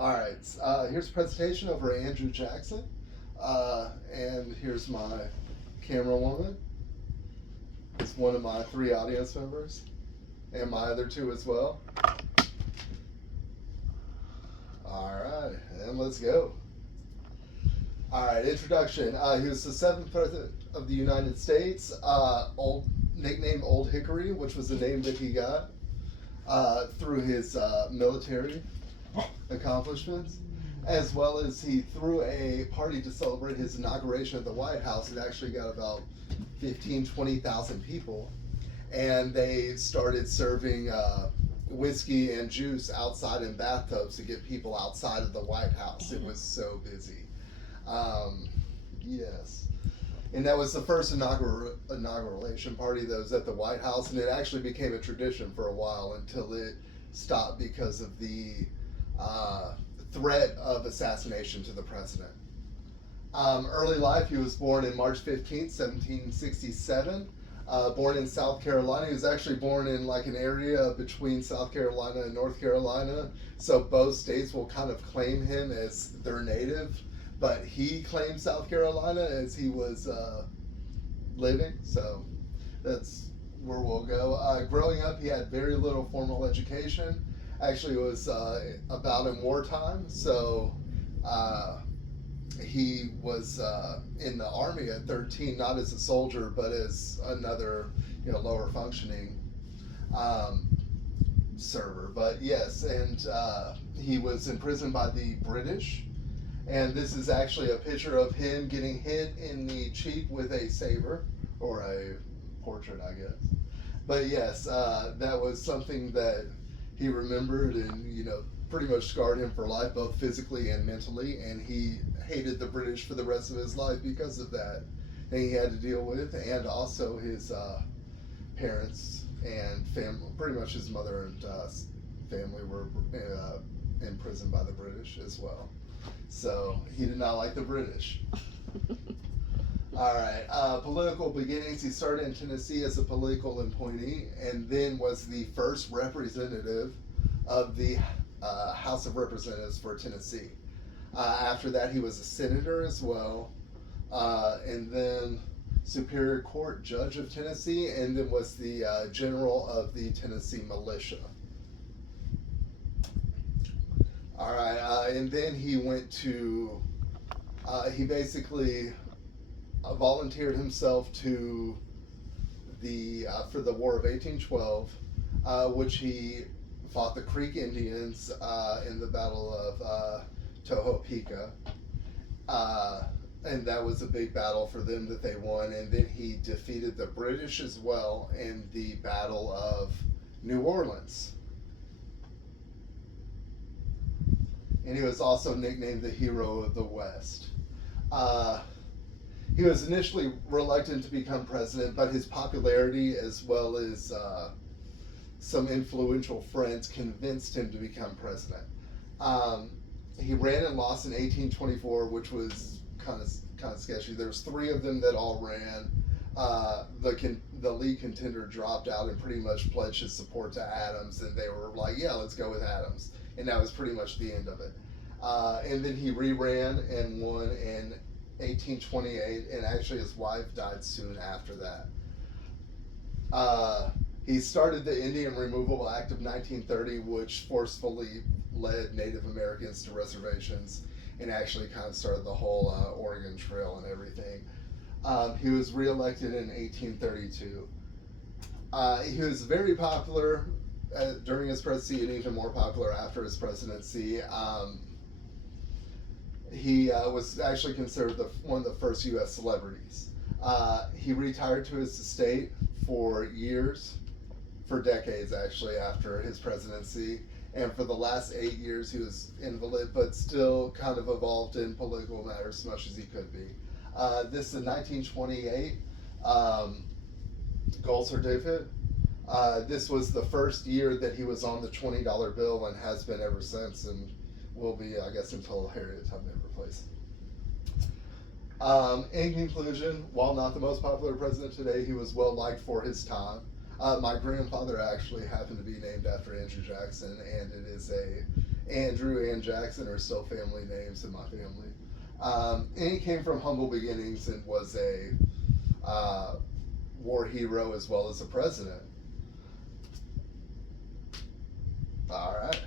All right, here's a presentation over Andrew Jackson. And here's my camera woman. It's one of my three audience members, and my other two as well. All right, and let's go. All right, introduction. He was the seventh president of the United States. Old nickname Old Hickory, which was the name that he got through his military accomplishments, as well as he threw a party to celebrate his inauguration at the White House. It actually got about 20,000 people, and they started serving whiskey and juice outside in bathtubs to get people outside of the White House. It was so busy. Um, yes. And that was the first inauguration party that was at the White House, and it actually became a tradition for a while until it stopped because of the threat of assassination to the president. Early life, he was born in March 15th, 1767. Born in South Carolina. He was actually born in like an area between South Carolina and North Carolina. So both states will kind of claim him as their native, but he claimed South Carolina as he was living. So that's where we'll go. Growing up, he had very little formal education. Actually, it was about in wartime. So he was in the army at 13, not as a soldier, but as another, lower functioning um, server. But yes, and he was imprisoned by the British. And this is actually a picture of him getting hit in the cheek with a saber, or a portrait, I guess. But yes, that was something that he remembered, and pretty much scarred him for life, both physically and mentally. And he hated the British for the rest of his life because of that thing he had to deal with, and also his parents and family. Pretty much his mother and family were imprisoned by the British as well. So he did not like the British. All right. Political beginnings. He started in Tennessee as a political appointee, and then was the first representative of the House of Representatives for Tennessee. After that, he was a senator as well, and then Superior Court Judge of Tennessee, and then was the general of the Tennessee Militia. All right, and then he went to. He basically volunteered himself to the for the War of 1812, which he fought the Creek Indians in the Battle of Tohopeka, and that was a big battle for them that they won. And then he defeated the British as well in the Battle of New Orleans. And he was also nicknamed the Hero of the West. He was initially reluctant to become president, but his popularity as well as some influential friends convinced him to become president. He ran and lost in 1824, which was kind of sketchy. There's three of them that all ran. The lead contender dropped out and pretty much pledged his support to Adams, and they were like, "Yeah, let's go with Adams," and that was pretty much the end of it. And then he re-ran and won in 1828, and actually his wife died soon after that. He started the Indian Removal Act of 1930, which forcefully led Native Americans to reservations and actually kind of started the whole Oregon Trail and everything. He was reelected in 1832. He was very popular during his presidency, and even more popular after his presidency. He was actually considered one of the first U.S. celebrities. He retired to his estate for years, for decades actually, after his presidency. And for the last 8 years, he was invalid, but still kind of involved in political matters as much as he could be. This is 1928 gold certificate. This was the first year that he was on the $20 bill and has been ever since, and will be, I guess, until Harriet Tubman replaces. In conclusion, while not the most popular president today, he was well liked for his time. My grandfather actually happened to be named after Andrew Jackson, and it is Andrew and Jackson are still family names in my family. And he came from humble beginnings and was a war hero as well as a president. All right.